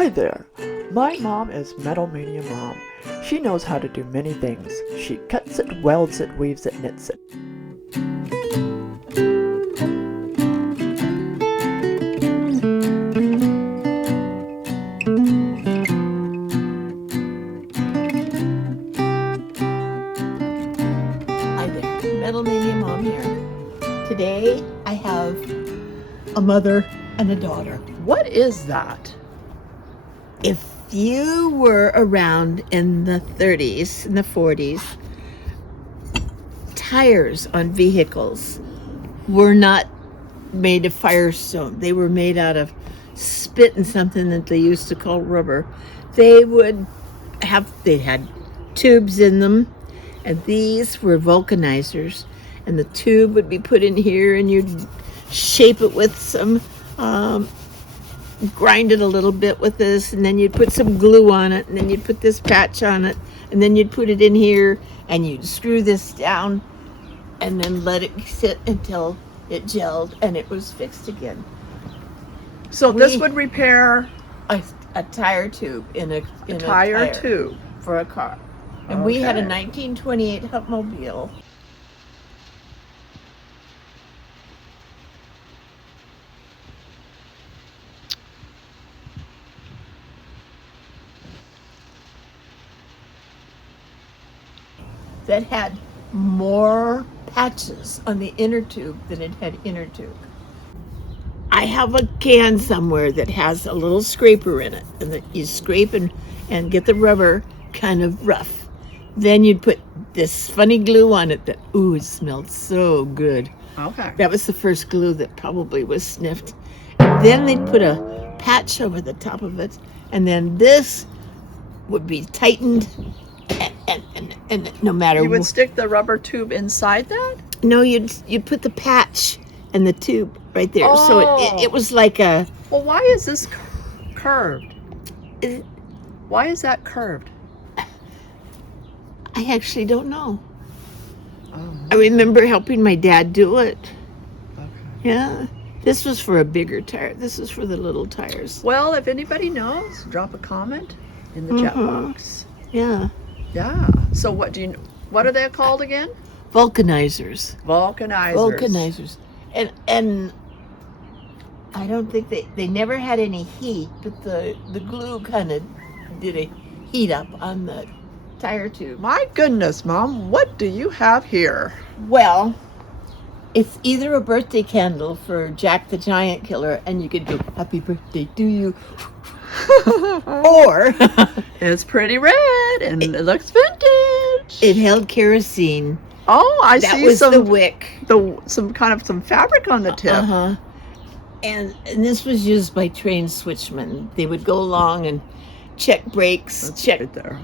Hi there, my mom is Metal Mania Mom. She knows how to do many things. She cuts it, welds it, weaves it, knits it. Hi there, Metal Mania Mom here. Today I have a mother and a daughter. What is that? If you were around in the 30s and the 40s, tires on vehicles were not made of Firestone. They were made out of spit and something that they used to call rubber. They had tubes in them, and these were vulcanizers, and the tube would be put in here, and you'd shape it with some grind it a little bit with this, and then you'd put some glue on it, and then you'd put this patch on it, and then you'd put it in here, and you'd screw this down, and then let it sit until it gelled and it was fixed again. So this would repair A tire tube in a tire tube for a car. And we had a 1928 Huntmobile. That had more patches on the inner tube than it had inner tube. I have a can somewhere that has a little scraper in it, and that you scrape and get the rubber kind of rough. Then you'd put this funny glue on it that, it smelled so good. Okay. That was the first glue that probably was sniffed. And then they'd put a patch over the top of it, and then this would be tightened, and no matter You would stick the rubber tube inside that? No, you'd put the patch and the tube right there. So it was like a... Well, why is this curved? Why is that curved? I actually don't know. I remember helping my dad do it. Okay. Yeah. This was for a bigger tire. This is for the little tires. Well, if anybody knows, drop a comment in the chat box. Yeah. Yeah. So what are they called again? Vulcanizers. Vulcanizers. And I don't think they never had any heat, but the glue kind of did a heat up on the tire tube. My goodness, Mom, what do you have here? Well, it's either a birthday candle for Jack the Giant Killer, and you could do happy birthday to you, or It's pretty red and it looks vintage. it held kerosene. Oh, I That see was some the wick. some fabric on the tip. Uh-huh. And this was used by trained switchmen. They would go along and check brakes, That's check right there.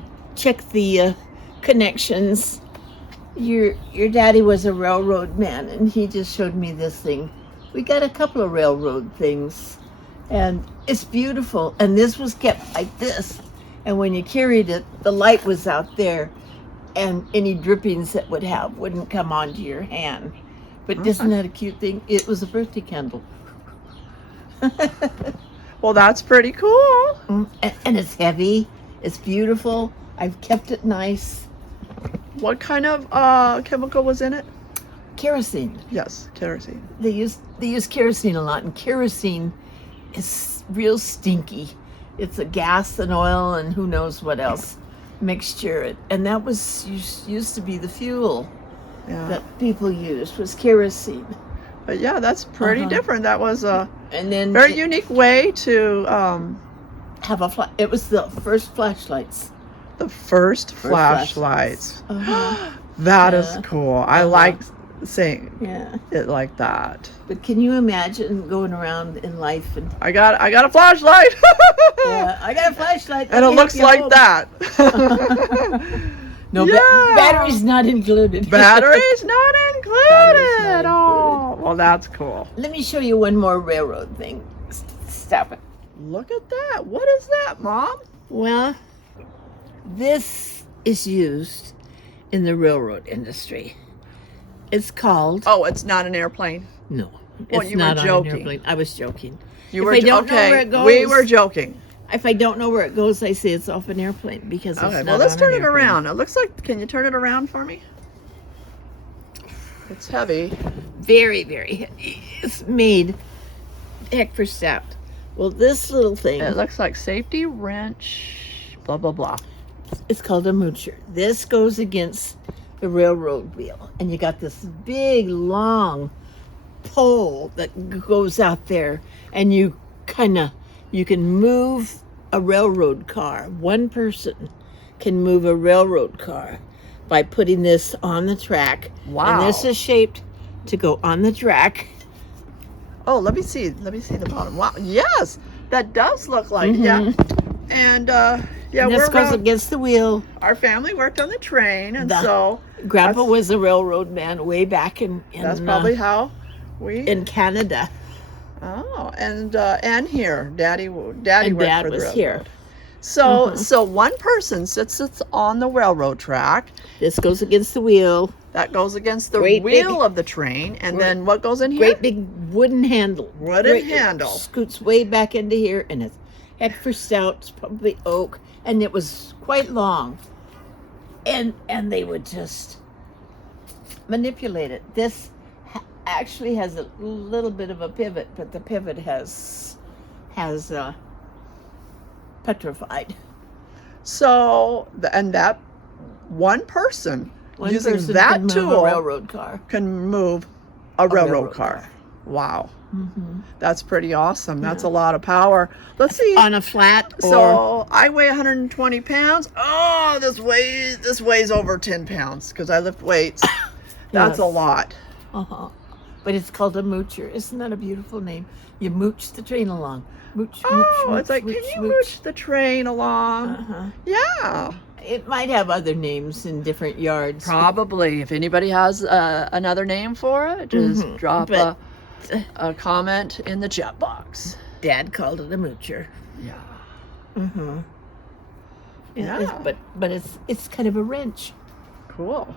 the connections. Your daddy was a railroad man, and he just showed me this thing. We got a couple of railroad things, and it's beautiful. And this was kept like this, and when you carried it, the light was out there, and any drippings that wouldn't come onto your hand. But isn't that a cute thing? It was a birthday candle. Well, that's pretty cool. And it's heavy. It's beautiful. I've kept it nice. What kind of chemical was in it? Kerosene. Yes, kerosene. They use kerosene a lot, and kerosene is real stinky. It's a gas and oil and who knows what else mixture. And that was used to be the fuel that people used, was kerosene. But yeah, that's pretty different. That was a very unique way to have a it was the first flashlights. the first flashlights. That is cool. I like saying it like that. But can you imagine going around in life and I got a flashlight. yeah, I got a flashlight. And it looks like that. No, batteries not included. Batteries not included. Batteries not Oh, well, that's cool. Let me show you one more railroad thing. Stop it. Look at that. What is that, Mom? Well, this is used in the railroad industry. It's called... Oh, it's not an airplane. No, Well, it's you not were on an joking. airplane. I was joking. You If were I don't know where it goes, We were joking. if I don't know where it goes, I say it's off an airplane because it's Okay, not well, let's on turn an it airplane. around. It looks like, can you turn it around for me? It's heavy. Very, very heavy. It's made heck for stout. Well, this little thing, It looks like safety wrench, blah, blah, blah. it's called a moocher. This goes against the railroad wheel. And you got this big, long pole that goes out there. And you can move a railroad car. One person can move a railroad car by putting this on the track. Wow. And this is shaped to go on the track. Oh, let me see the bottom. Wow, yes, that does look like, yeah. And, yeah, And this goes against the wheel. our family worked on the train, and The- so Grandpa that's- was a railroad man way back in that's probably how we... in Canada. Oh, and here, Daddy And worked Dad for the was railroad. here. So one person sits on the railroad track. This goes against the wheel. That goes against the Great wheel big- of the train, and then what goes in here? Great big wooden handle. Wooden handle. Scoots way back into here, and it's heck for stout. It's probably oak, and it was quite long. And they would just manipulate it. This actually has a little bit of a pivot, but the pivot has petrified. So, and that one person One using person that can move tool a railroad car. can move a railroad railroad car. car. Wow, Mm-hmm. that's pretty awesome. That's a lot of power. Let's see. On a flat or So I weigh 120 pounds. Oh, this weighs over 10 pounds because I lift weights. That's Yes. a lot. But it's called a moocher. Isn't that a beautiful name? You mooch the train along. Mooch, mooch, Oh, mooch, it's like, mooch, can you mooch. mooch the train along? Uh-huh. Yeah, It might have other names in different yards. probably. If anybody has another name for it, just Mhm. drop But- a comment in the chat box. Dad called it a moocher. Yeah. Mm-hmm. Yeah. But it's kind of a wrench. Cool.